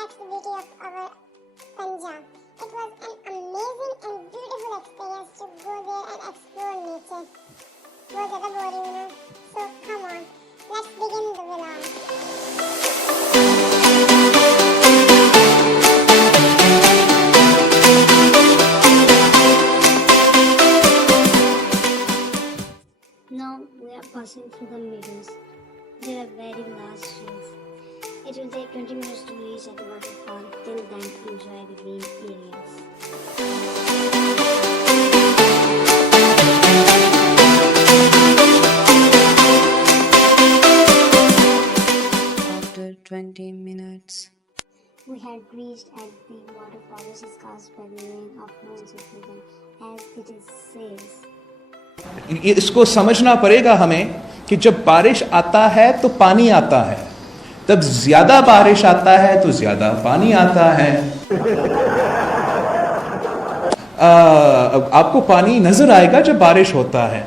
That's the beauty of our Punjab. It was an amazing and beautiful experience to go there and explore nature. Was it boring, na? So come on, let's begin the vlog. Now we are passing through the meadows. There are very large trees. It will take 20 minutes to reach at the waterfall. Till then, enjoy the green areas. After 20 minutes. We had reached at the waterfall which is caused by the rain of months of season, as it is says. इसको समझना पड़ेगा हमें कि जब बारिश आता है तो पानी आता है, तब ज्यादा बारिश आता है तो ज्यादा पानी आता है। आपको पानी नजर आएगा जब बारिश होता है।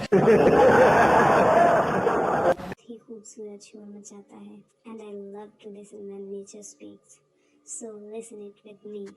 ही खूबसूरत शोर मचाता है, and I love to listen when nature speaks. So listen it with me.